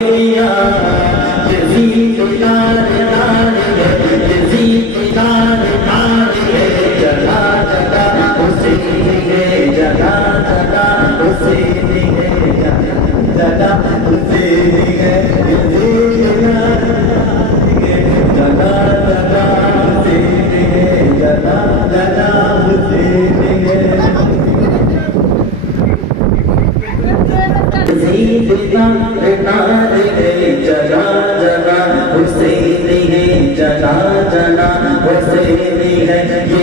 ये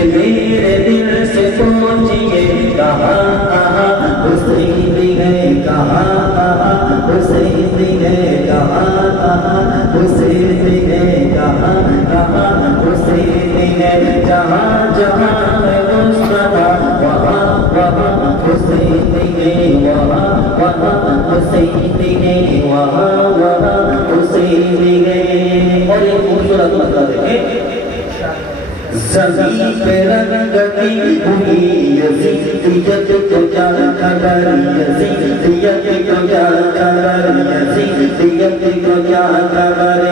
मेरे दिल से सोचिए कहाँ कहाँ हुसैनी है, कहाँ कहाँ हुसैनी है, कहाँ कहाँ हुसैनी है, कहाँ कहाँ हुसैनी है। जहाँ जहाँ है मुस्तफा वहाँ वहाँ हुसैनी है, वहाँ वहाँ हुसैनी है, वहाँ वहाँ हुसैनी है। और ये खूबसूरत मतलब देखें, ज़मीं पे रंगती हुई यज़ीदियत को क्या खबर, यज़ीदियत को क्या खबर, यज़ीदियत को क्या खबर।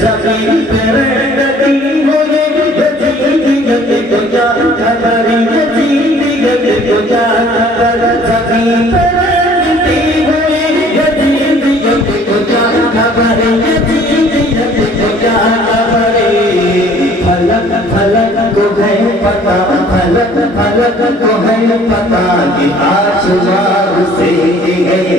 ज़मीं पे रंगती हुई यज़ीदियत को क्या खबर, यज़ीदियत को क्या खबर। ज़मीं पे रंगती हुई यज़ीदियत को क्या खबर, यज़ीदियत को क्या खबर। फलक को है पता, फलक को है पता कि आशुआ हुसैनी है।